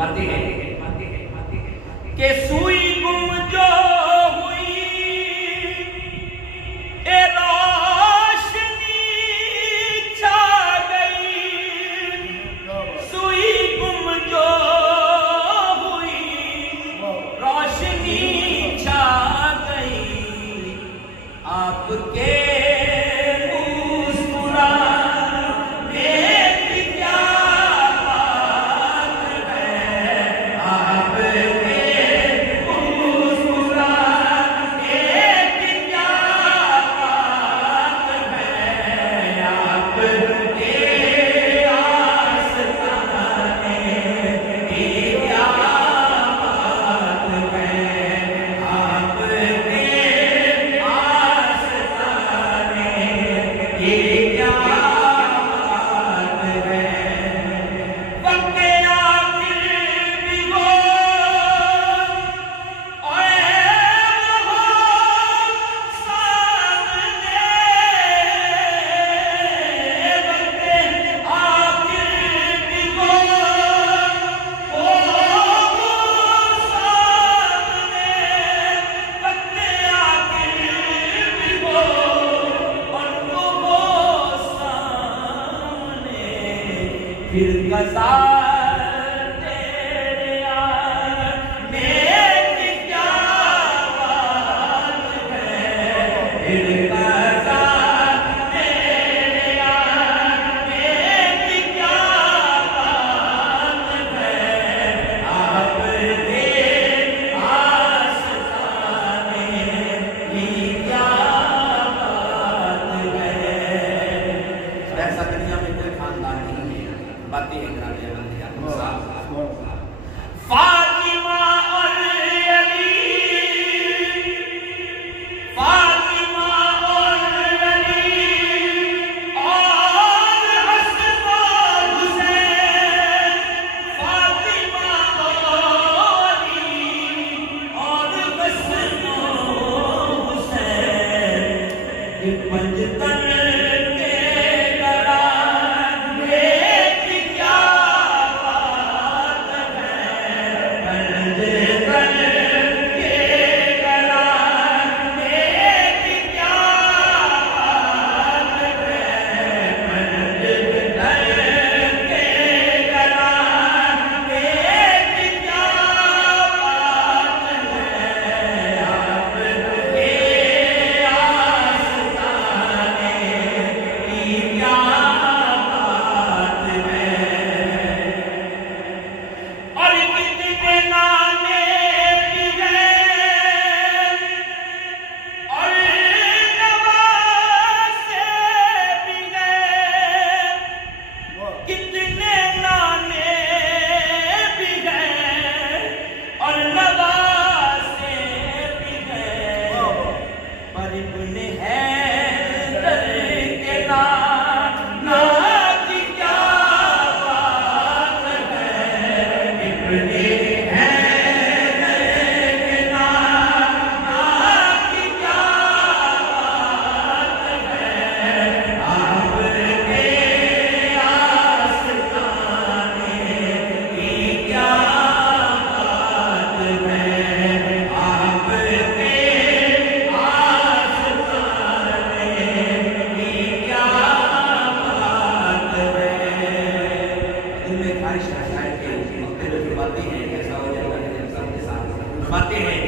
फरमाते हैं कि सुई गुम जो हुई ए रोशनी छा गई, सुई गुम जो हुई रोशनी छा गई, आपके फिर कसार तेरे आने की क्या बात है, फिर कसार तेरे आने की क्या बात है, आपके आस्ताने की क्या बात है। ऐसा दुनिया में कोई खानदान नहीं है। बातें हैं फातिमा और अली, फातिमा और अली और हसन और हुसैन, फातिमा और अली और हसन और हुसैन, पंजतन बातें हैं